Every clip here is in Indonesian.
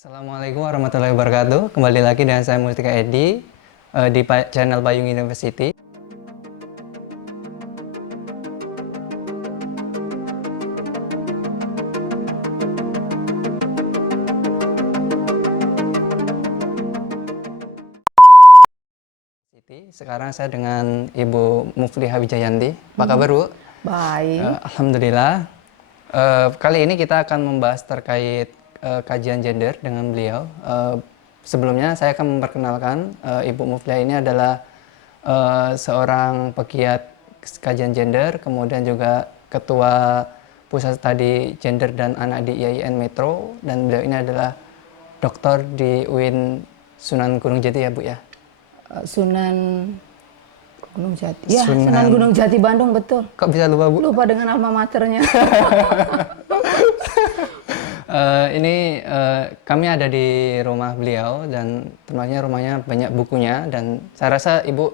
Assalamualaikum warahmatullahi wabarakatuh. Kembali lagi dengan saya Mustika Edi di channel Payung University. Sekarang saya dengan Ibu Mufliha Wijayanti. Apa kabar, Bu? Baik. Alhamdulillah. Kali ini kita akan membahas terkait kajian gender dengan beliau. Sebelumnya saya akan memperkenalkan Ibu Mufliha ini adalah seorang pegiat kajian gender, kemudian juga Ketua Pusat Studi Gender dan Anak di IAIN Metro, dan beliau ini adalah doktor di UIN Sunan Gunung Jati ya, Bu ya? Sunan Gunung Jati. Ya, Sunan Gunung Jati Bandung, betul. Kok bisa lupa, Bu? Lupa dengan alma maternya. Kami ada di rumah beliau dan tempatnya rumahnya banyak bukunya, dan saya rasa Ibu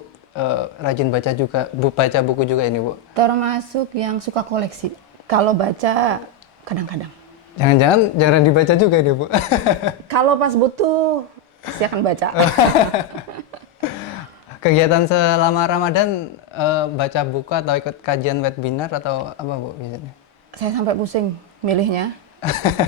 rajin baca juga, baca buku juga ini, Bu. Termasuk yang suka koleksi. Kalau baca kadang-kadang. Jangan-jangan jarang dibaca juga ini, Bu. Kalau pas butuh pasti akan baca. Kegiatan selama Ramadan baca buku atau ikut kajian webinar atau apa, Bu, biasanya? Saya sampai pusing milihnya.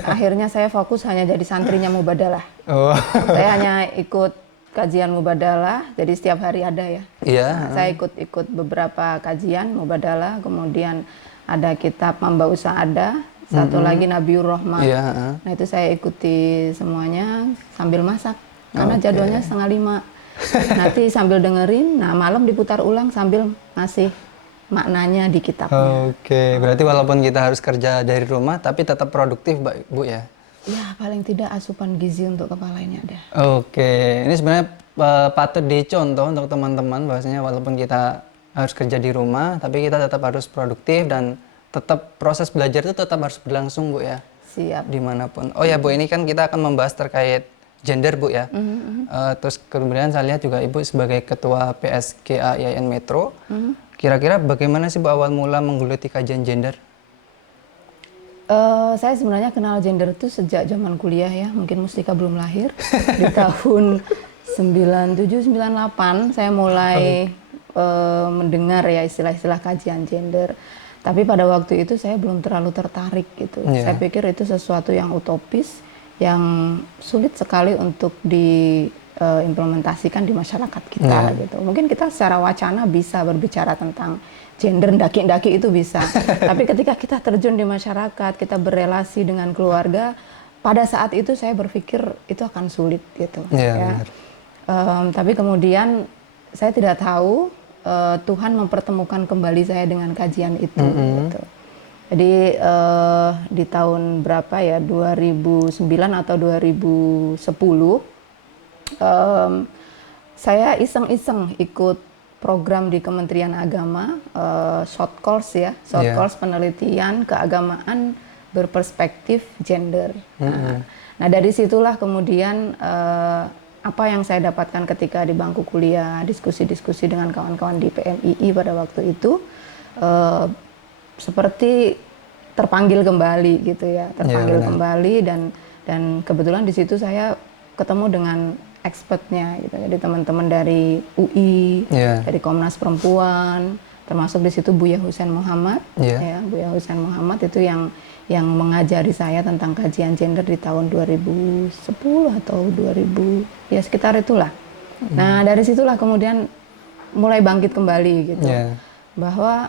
Akhirnya saya fokus hanya jadi santrinya Mubadalah. Oh. Saya hanya ikut kajian Mubadalah, jadi setiap hari ada ya. Iya. Nah, saya ikut beberapa kajian Mubadalah, kemudian ada kitab Mamba Usaada, satu lagi Nabiur Rahmah. Iya. Nah itu saya ikuti semuanya sambil masak, karena jadwalnya 4:30. Nanti sambil dengerin, nah malam diputar ulang sambil ngasih maknanya di kitabnya. Oke, berarti walaupun kita harus kerja dari rumah, tapi tetap produktif, Bu ya? Ya, paling tidak asupan gizi untuk kepala ini ada. Oke, ini sebenarnya patut dicontoh untuk teman-teman, bahwasanya walaupun kita harus kerja di rumah, tapi kita tetap harus produktif dan tetap proses belajar itu tetap harus berlangsung, Bu ya? Siap. Dimanapun. Oh ya, Bu, ini kan kita akan membahas terkait gender, Bu ya. Terus kemudian saya lihat juga Ibu sebagai Ketua PSGA IAIN Metro. Kira-kira bagaimana sih, Bu, awal mula menggeluti kajian gender? Saya sebenarnya kenal gender itu sejak zaman kuliah ya. Mungkin Mustika belum lahir. Di tahun 97-98 saya mulai mendengar ya istilah-istilah kajian gender. Tapi pada waktu itu saya belum terlalu tertarik gitu. Saya pikir itu sesuatu yang utopis, yang sulit sekali untuk diimplementasikan di masyarakat kita gitu. Mungkin kita secara wacana bisa berbicara tentang gender, ndaki-ndaki itu bisa. Tapi ketika kita terjun di masyarakat, kita berelasi dengan keluarga, pada saat itu saya berpikir itu akan sulit gitu. Tapi kemudian saya tidak tahu Tuhan mempertemukan kembali saya dengan kajian itu gitu. Jadi di tahun berapa ya, 2009 atau 2010, saya iseng-iseng ikut program di Kementerian Agama, short course ya, short course penelitian keagamaan berperspektif gender. Nah dari situlah kemudian apa yang saya dapatkan ketika di bangku kuliah, diskusi-diskusi dengan kawan-kawan di PMII pada waktu itu, seperti terpanggil kembali gitu ya, terpanggil kembali, dan kebetulan di situ saya ketemu dengan expertnya gitu. Jadi teman-teman dari UI, dari Komnas Perempuan, termasuk di situ Buya Husain Muhammad, ya, Buya Husain Muhammad itu yang mengajari saya tentang kajian gender di tahun 2010 atau 2000, ya sekitar itulah. Nah dari situlah kemudian mulai bangkit kembali gitu, bahwa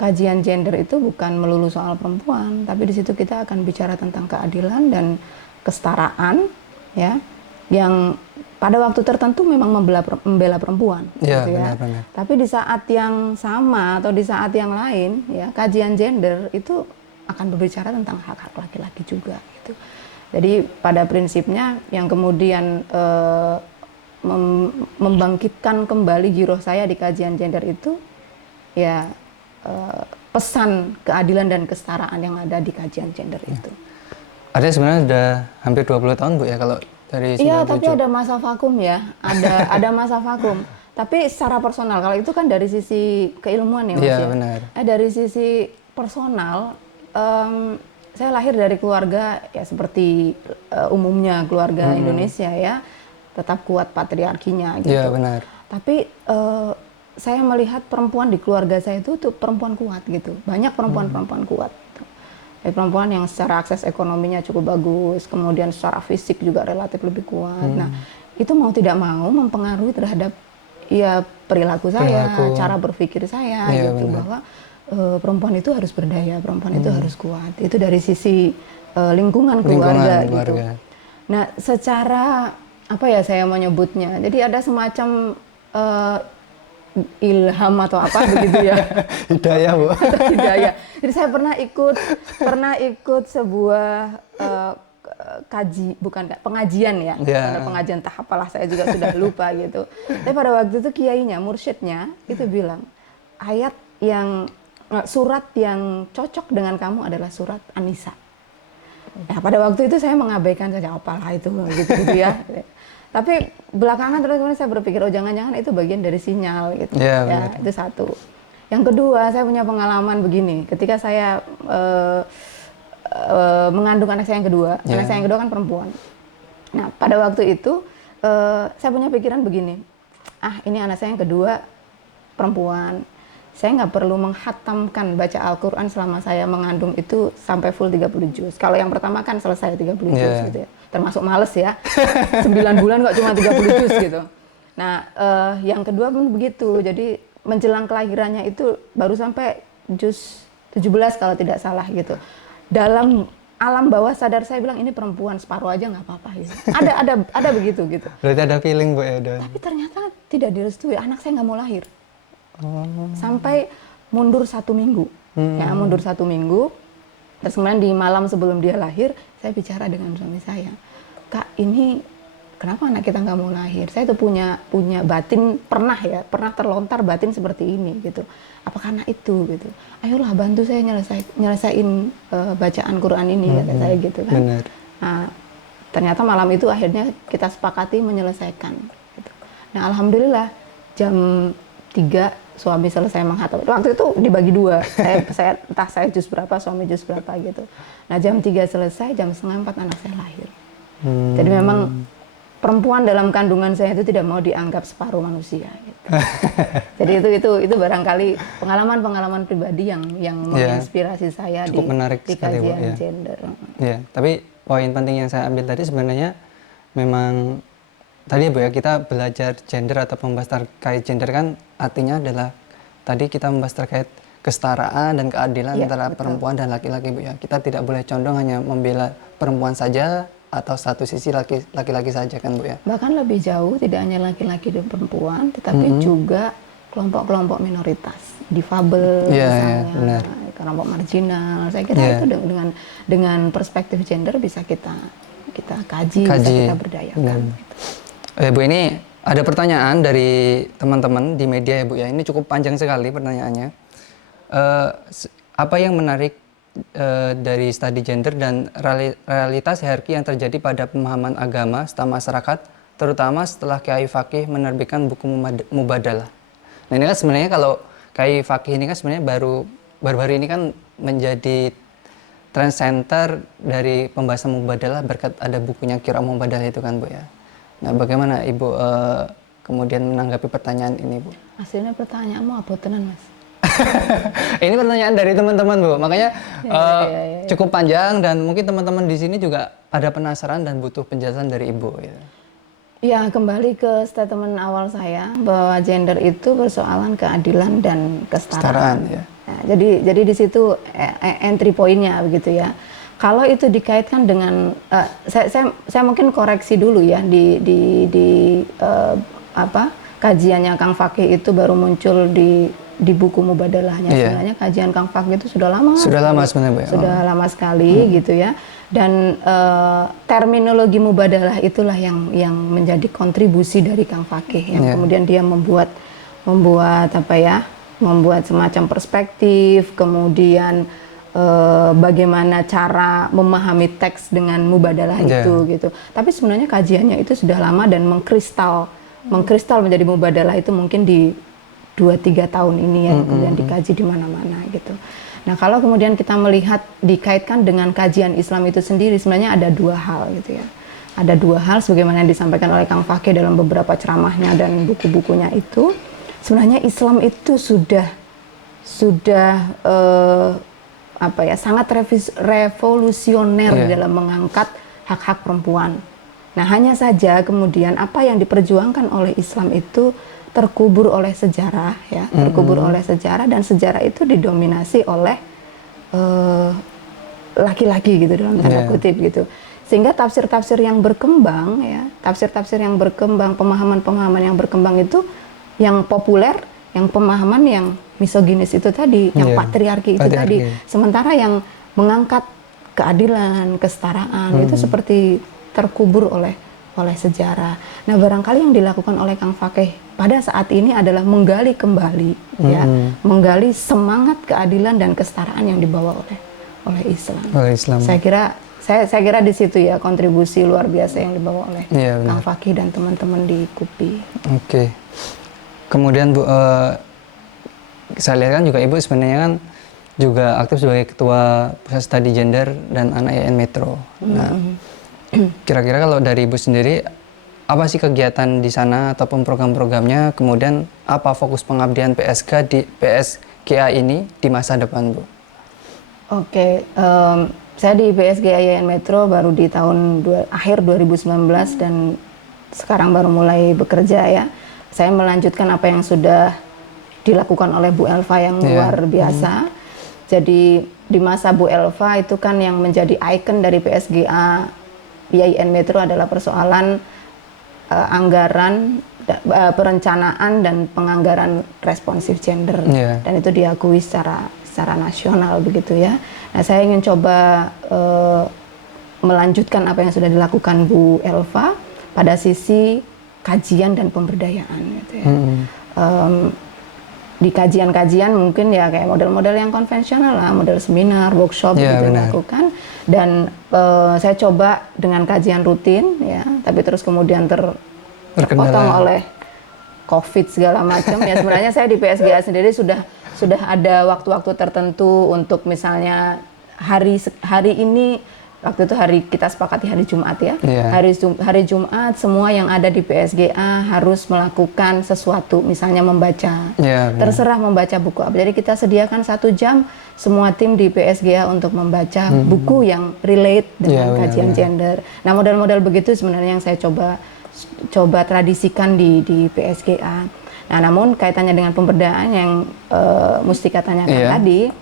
kajian gender itu bukan melulu soal perempuan, tapi di situ kita akan bicara tentang keadilan dan kesetaraan, ya, yang pada waktu tertentu memang membela perempuan, gitu ya. Benar. Tapi di saat yang sama atau di saat yang lain, ya, kajian gender itu akan berbicara tentang hak-hak laki-laki juga, gitu. Jadi pada prinsipnya yang kemudian membangkitkan kembali giroh saya di kajian gender itu, ya, pesan keadilan dan kesetaraan yang ada di kajian gender itu. Artinya sebenarnya sudah hampir 20 tahun, Bu ya, kalau dari 97. Iya, tapi ada masa vakum ya, ada masa vakum. Tapi secara personal, kalau itu kan dari sisi keilmuan ya Mas ya. Benar. Dari sisi personal, saya lahir dari keluarga ya seperti umumnya keluarga Indonesia ya, tetap kuat patriarkinya gitu. Iya, benar. Tapi saya melihat perempuan di keluarga saya itu tuh perempuan kuat gitu. Banyak perempuan-perempuan kuat. Gitu. Perempuan yang secara akses ekonominya cukup bagus, kemudian secara fisik juga relatif lebih kuat. Nah, itu mau tidak mau mempengaruhi terhadap ya perilaku saya, cara berpikir saya gitu, bahwa perempuan itu harus berdaya, perempuan itu harus kuat. Itu dari sisi lingkungan keluarga gitu. Nah, secara apa ya saya mau nyebutnya? Jadi ada semacam ilham atau apa begitu ya? Hidayah, Bu. Hidayah. Jadi saya pernah ikut sebuah pengajian ya. Ada pengajian tahap apalah saya juga sudah lupa gitu. Tapi pada waktu itu kiainya, mursyidnya itu bilang surat yang cocok dengan kamu adalah surat An-Nisa. Nah, pada waktu itu saya mengabaikan saja apalah itu gitu ya. Tapi belakangan terus kemudian saya berpikir jangan-jangan itu bagian dari sinyal gitu. Ya, itu satu. Yang kedua, saya punya pengalaman begini. Ketika saya mengandung anak saya yang kedua, anak saya yang kedua kan perempuan. Nah, pada waktu itu saya punya pikiran begini. Ini anak saya yang kedua perempuan. Saya nggak perlu menghatamkan baca Al-Quran selama saya mengandung itu sampai full 30 juz. Kalau yang pertama kan selesai 30 juz gitu ya. Termasuk males ya. 9 bulan kok cuma 30 juz gitu. Nah, yang kedua pun begitu. Jadi menjelang kelahirannya itu baru sampai juz 17 kalau tidak salah gitu. Dalam alam bawah sadar saya bilang ini perempuan separuh aja nggak apa-apa gitu. Ada begitu gitu. Berarti ada feeling, Bu ya, Don? Tapi ternyata tidak direstui. Anak saya nggak mau lahir. Sampai mundur 1 minggu. Ya, mundur 1 minggu. Terus kemudian di malam sebelum dia lahir, saya bicara dengan suami saya. Kak, ini kenapa anak kita nggak mau lahir? Saya tuh punya batin, pernah terlontar batin seperti ini gitu. Apa karena itu gitu? Ayolah bantu saya nyelesain bacaan Quran ini kata saya gitu kan. Benar. Nah, ternyata malam itu akhirnya kita sepakati menyelesaikan. Gitu. Nah, alhamdulillah jam 3 suami selesai menghatam. Waktu itu dibagi 2. Saya juz berapa, suami juz berapa gitu. Nah, jam 3 selesai, jam 3:30 anak saya lahir. Jadi memang perempuan dalam kandungan saya itu tidak mau dianggap separuh manusia gitu. Jadi itu barangkali pengalaman pribadi yang menginspirasi saya cukup menarik di sekali, kajian gender. Ya, tapi poin penting yang saya ambil tadi sebenarnya memang tadi Bu ya, kita belajar gender atau membahas terkait gender kan artinya adalah tadi kita membahas terkait kesetaraan dan keadilan antara perempuan dan laki-laki Bu ya. Kita tidak boleh condong hanya membela perempuan saja atau satu sisi laki-laki saja kan Bu ya. Bahkan lebih jauh, tidak hanya laki-laki dan perempuan, tetapi juga kelompok-kelompok minoritas, difabel misalnya, kelompok marginal. Saya kira itu dengan perspektif gender bisa kita kaji. Bisa kita berdayakan. Bu, ini ada pertanyaan dari teman-teman di media ya Bu ya. Ini cukup panjang sekali pertanyaannya. Apa yang menarik dari studi gender dan realitas hierarki yang terjadi pada pemahaman agama serta masyarakat, terutama setelah Kiai Fakih menerbitkan buku Mubadalah. Nah, ini kan sebenarnya kalau Kiai Fakih ini kan sebenarnya baru-baru ini kan menjadi trend center dari pembahasan Mubadalah berkat ada bukunya Qiraah Mubadalah itu kan Bu ya. Nah, bagaimana Ibu kemudian menanggapi pertanyaan ini Bu? Hasilnya pertanyaanmu apa tenan Mas? Ini pertanyaan dari teman-teman Bu, makanya cukup panjang dan mungkin teman-teman di sini juga ada penasaran dan butuh penjelasan dari Ibu. Ya, kembali ke statement awal saya bahwa gender itu persoalan keadilan dan kesetaraan. Nah, jadi di situ entry point-nya begitu ya. Kalau itu dikaitkan dengan saya mungkin koreksi dulu ya di kajiannya Kang Fakih itu baru muncul di buku Mubadalahnya. Sebenarnya kajian Kang Fakih itu sudah lama. Sudah lama sekali gitu ya. Dan terminologi Mubadalah itulah yang menjadi kontribusi dari Kang Fakih yang kemudian dia membuat semacam perspektif, kemudian bagaimana cara memahami teks dengan Mubadalah itu gitu. Tapi sebenarnya kajiannya itu sudah lama dan mengkristal menjadi Mubadalah itu mungkin di 2-3 tahun ini ya, kemudian dikaji di mana-mana gitu. Nah, kalau kemudian kita melihat dikaitkan dengan kajian Islam itu sendiri, sebenarnya ada dua hal gitu ya. Ada dua hal sebagaimana yang disampaikan oleh Kang Fakih dalam beberapa ceramahnya dan buku-bukunya itu. Sebenarnya Islam itu sudah sangat revolusioner dalam mengangkat hak-hak perempuan. Nah, hanya saja kemudian apa yang diperjuangkan oleh Islam itu terkubur oleh sejarah ya, terkubur oleh sejarah, dan sejarah itu didominasi oleh laki-laki gitu dalam tanda kutip gitu. Sehingga tafsir-tafsir yang berkembang ya, tafsir-tafsir yang berkembang, pemahaman-pemahaman yang berkembang itu yang populer, yang pemahaman yang misoginis itu tadi, yang patriarki itu tadi. Sementara yang mengangkat keadilan, kesetaraan itu seperti terkubur oleh sejarah. Nah, barangkali yang dilakukan oleh Kang Fakih pada saat ini adalah menggali kembali ya, menggali semangat keadilan dan kesetaraan yang dibawa oleh Islam. Saya kira di situ ya kontribusi luar biasa yang dibawa oleh Kang Fakih dan teman-teman di KUPI. Oke. Kemudian Bu, saya lihat kan juga Ibu sebenarnya kan juga aktif sebagai Ketua Pusat Studi Gender dan Anak IAIN Metro. Nah, kira-kira kalau dari Ibu sendiri, apa sih kegiatan di sana ataupun program-programnya, kemudian apa fokus pengabdian PSGA ini di masa depan, Bu? Oke, saya di PSGA IAIN Metro baru di akhir 2019 dan sekarang baru mulai bekerja ya. Saya melanjutkan apa yang sudah dilakukan oleh Bu Elva yang luar biasa. Jadi di masa Bu Elva itu kan yang menjadi ikon dari PSGA IAIN Metro adalah persoalan anggaran, perencanaan dan penganggaran responsif gender, dan itu diakui secara nasional begitu ya. Nah, saya ingin coba melanjutkan apa yang sudah dilakukan Bu Elva pada sisi kajian dan pemberdayaan gitu ya. Di kajian-kajian mungkin ya kayak model-model yang konvensional lah, model seminar, workshop gitu dilakukan, dan saya coba dengan kajian rutin ya, tapi terus kemudian terpotong oleh COVID segala macam ya. Sebenarnya saya di PSGA sendiri sudah ada waktu-waktu tertentu untuk misalnya hari ini, waktu itu kita sepakati hari Jumat ya. Hari Jumat semua yang ada di PSGA harus melakukan sesuatu, misalnya membaca. Terserah membaca buku apa. Jadi kita sediakan 1 jam semua tim di PSGA untuk membaca buku yang relate dengan kajian gender. Nah, model-model begitu sebenarnya yang saya coba tradisikan di PSGA. Nah, namun kaitannya dengan pemberdayaan yang Mustika tanyakan tadi,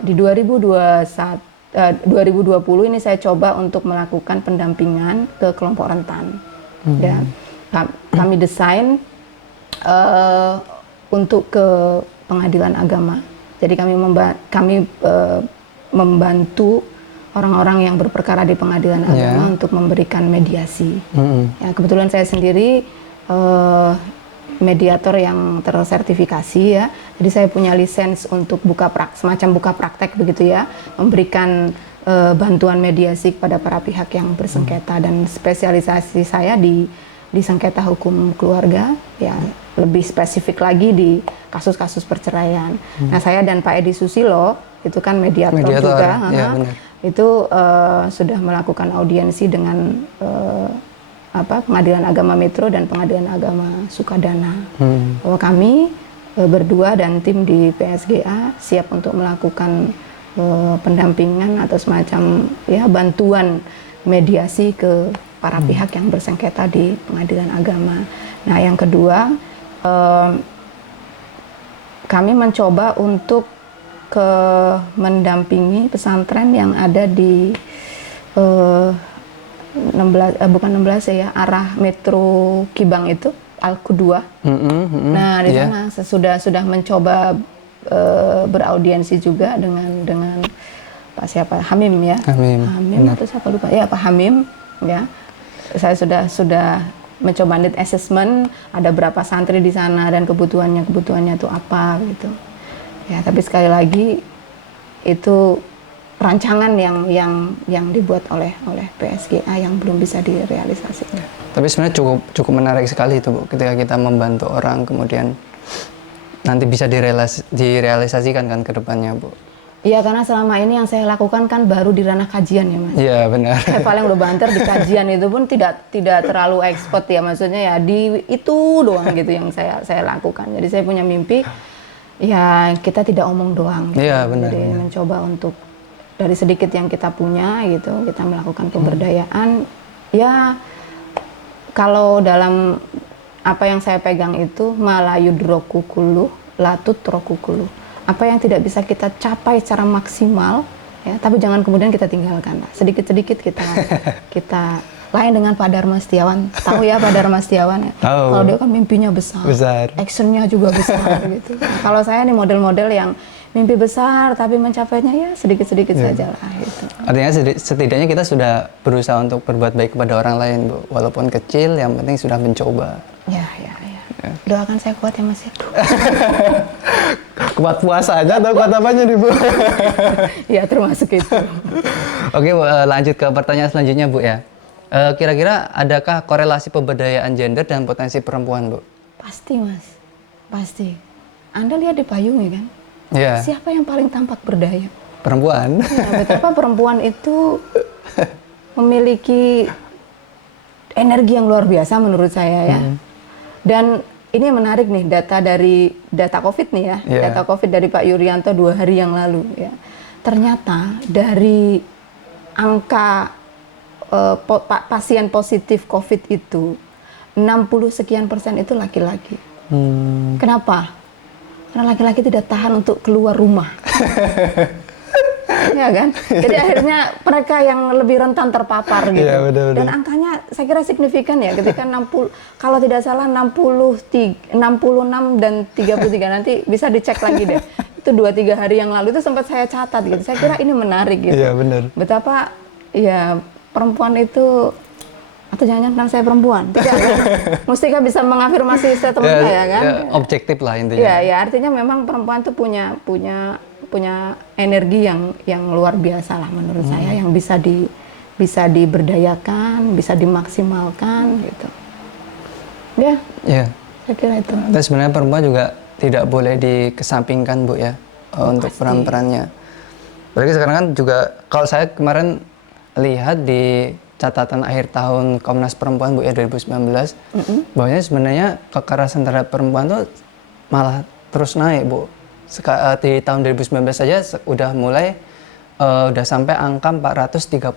di 2020 ini saya coba untuk melakukan pendampingan ke kelompok rentan. Ya, kami desain untuk ke pengadilan agama. Jadi kami membantu orang-orang yang berperkara di pengadilan agama untuk memberikan mediasi. Ya, kebetulan saya sendiri mediator yang tersertifikasi ya. Jadi saya punya lisens untuk semacam buka praktek begitu ya, memberikan bantuan mediasi kepada para pihak yang bersengketa, dan spesialisasi saya di sengketa hukum keluarga ya, lebih spesifik lagi di kasus-kasus perceraian. Nah, saya dan Pak Edi Susilo itu kan mediator juga, itu sudah melakukan audiensi dengan Pengadilan Agama Metro dan Pengadilan Agama Sukadana. Bahwa kami berdua dan tim di PSGA siap untuk melakukan pendampingan atau semacam ya bantuan mediasi ke para pihak yang bersengketa di pengadilan agama. Nah, yang kedua, kami mencoba untuk mendampingi pesantren yang ada di 16 ya, arah Metro Kibang itu, Al-Qudwa. Nah, di sana sudah mencoba beraudiensi juga dengan Pak siapa, Hamim ya, Hamim atau siapa lupa ya, Pak Hamim ya. Saya sudah mencoba need assessment, ada berapa santri di sana dan kebutuhannya itu apa gitu ya. Tapi sekali lagi itu rancangan yang dibuat oleh PSGA yang belum bisa direalisasikan. Tapi sebenarnya cukup menarik sekali itu, Bu, ketika kita membantu orang kemudian nanti bisa direalisasikan kan ke depannya, Bu? Iya, karena selama ini yang saya lakukan kan baru di ranah kajian ya, Mas. Iya, benar. Saya paling udah banter di kajian itu pun tidak terlalu expert ya, maksudnya ya di itu doang gitu yang saya lakukan. Jadi saya punya mimpi, ya kita tidak omong doang. Gitu. Iya, benar. Jadi mencoba untuk dari sedikit yang kita punya gitu, kita melakukan pemberdayaan. Ya kalau dalam apa yang saya pegang itu malayudroku kuluh, latut roku kuluh. Apa yang tidak bisa kita capai secara maksimal, ya, tapi jangan kemudian kita tinggalkan. Sedikit-sedikit kita lain dengan Pak Dharma Setiawan. Tahu ya Pak Dharma Setiawan ya? Tahu. Kalau dia kan mimpinya besar. Actionnya juga besar gitu. Nah, kalau saya nih model-model yang mimpi besar tapi mencapainya ya sedikit-sedikit saja lah gitu. Artinya setidaknya kita sudah berusaha untuk berbuat baik kepada orang lain, Bu. Walaupun kecil, yang penting sudah mencoba. Ya. Doakan saya kuat ya, Mas ya. Kuat puasa aja atau kuat apanya nih, Bu? Ya, termasuk itu. Oke, Bu, lanjut ke pertanyaan selanjutnya, Bu ya. Kira-kira adakah korelasi pemberdayaan gender dan potensi perempuan, Bu? Pasti, Mas. Pasti. Anda lihat di payung ya kan? Iya. Siapa yang paling tampak berdaya? Perempuan. Ya, betapa perempuan itu memiliki energi yang luar biasa menurut saya ya. Dan ini menarik nih data COVID nih ya, data COVID dari Pak Yuryanto 2 hari yang lalu ya. Ternyata dari angka pasien positif COVID itu 60% itu laki-laki. Kenapa? Karena laki-laki tidak tahan untuk keluar rumah. Ya kan? Jadi akhirnya mereka yang lebih rentan terpapar gitu. Ya, betul. Dan angkanya saya kira signifikan ya ketika 60, kalau tidak salah 66 dan 33 nanti bisa dicek lagi deh. Itu 2-3 hari yang lalu itu sempat saya catat gitu. Saya kira ini menarik gitu. Iya, benar. Betapa ya perempuan itu, atau jangan-jangan karena saya perempuan. Tidak kan? Mustika bisa mengafirmasi statement saya kan? Ya, objektif lah intinya. Ya artinya memang perempuan itu punya energi yang luar biasa lah menurut saya, yang bisa diberdayakan, bisa dimaksimalkan gitu. Ya. Saya kira itu. Dan sebenarnya perempuan juga tidak boleh dikesampingkan, Bu ya, untuk peran-perannya. Berarti sekarang kan juga kalau saya kemarin lihat di catatan akhir tahun Komnas Perempuan, Bu ya, 2019, bahwa sebenarnya kekerasan terhadap perempuan itu malah terus naik, Bu. Di tahun 2019 saja udah mulai udah sampai angka 431.000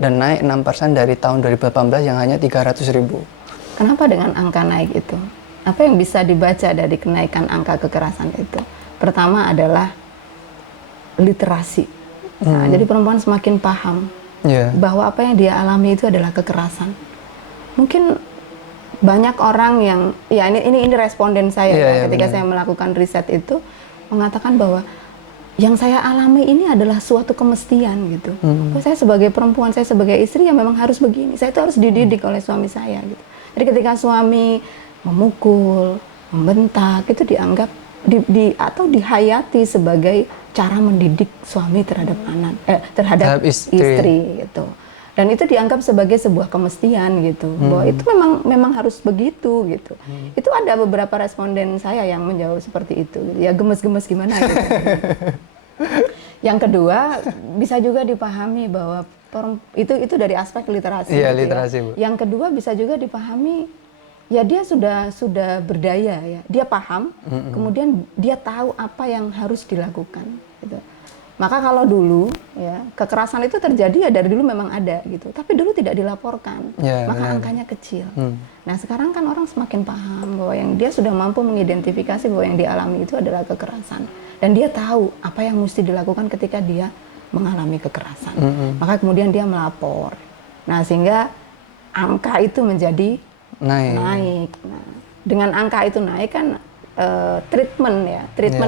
dan naik 6% dari tahun 2018 yang hanya 300.000. Kenapa dengan angka naik itu? Apa yang bisa dibaca dari kenaikan angka kekerasan itu? Pertama adalah literasi. Nah, jadi perempuan semakin paham bahwa apa yang dia alami itu adalah kekerasan. Mungkin banyak orang yang, ya ini responden saya ketika saya melakukan riset itu mengatakan bahwa yang saya alami ini adalah suatu kemestian gitu. Saya sebagai perempuan, saya sebagai istri yang memang harus begini. Saya itu harus dididik oleh suami saya gitu. Jadi ketika suami memukul, membentak itu dianggap atau dihayati sebagai cara mendidik suami terhadap terhadap istri gitu. Dan itu dianggap sebagai sebuah kemestian gitu, bahwa itu memang harus begitu gitu. Itu ada beberapa responden saya yang menjawab seperti itu, gitu. Ya gemes-gemes gimana gitu. Yang kedua, bisa juga dipahami bahwa itu dari aspek literasi. Iya, gitu literasi, ya. Bu. Yang kedua bisa juga dipahami, ya dia sudah berdaya ya, dia paham, kemudian dia tahu apa yang harus dilakukan. Gitu. Maka kalau dulu ya kekerasan itu terjadi ya dari dulu memang ada gitu, tapi dulu tidak dilaporkan, maka angkanya kecil. Nah sekarang kan orang semakin paham bahwa yang dia sudah mampu mengidentifikasi bahwa yang dialami itu adalah kekerasan, dan dia tahu apa yang mesti dilakukan ketika dia mengalami kekerasan. Maka kemudian dia melapor. Nah sehingga angka itu menjadi naik. Nah, dengan angka itu naik kan treatment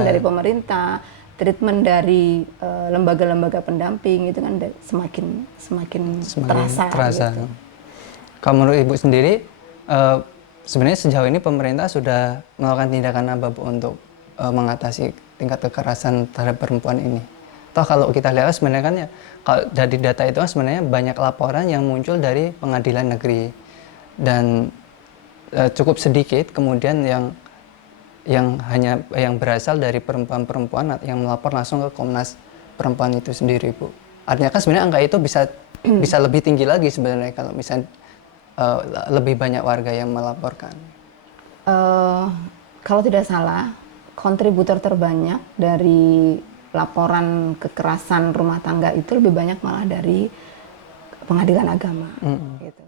dari pemerintah, treatment dari lembaga-lembaga pendamping itu kan semakin terasa. Gitu. Kalau menurut Ibu sendiri, sebenarnya sejauh ini pemerintah sudah melakukan tindakan apa, Bu, untuk mengatasi tingkat kekerasan terhadap perempuan ini? Toh kalau kita lihat sebenarnya kan ya, kalau dari data itu sebenarnya banyak laporan yang muncul dari pengadilan negeri dan cukup sedikit kemudian yang yang berasal dari perempuan-perempuan yang melapor langsung ke Komnas Perempuan itu sendiri, Bu. Artinya kan sebenarnya angka itu bisa lebih tinggi lagi sebenarnya kalau misalnya lebih banyak warga yang melaporkan. Kalau tidak salah, kontributor terbanyak dari laporan kekerasan rumah tangga itu lebih banyak malah dari pengadilan agama. Gitu.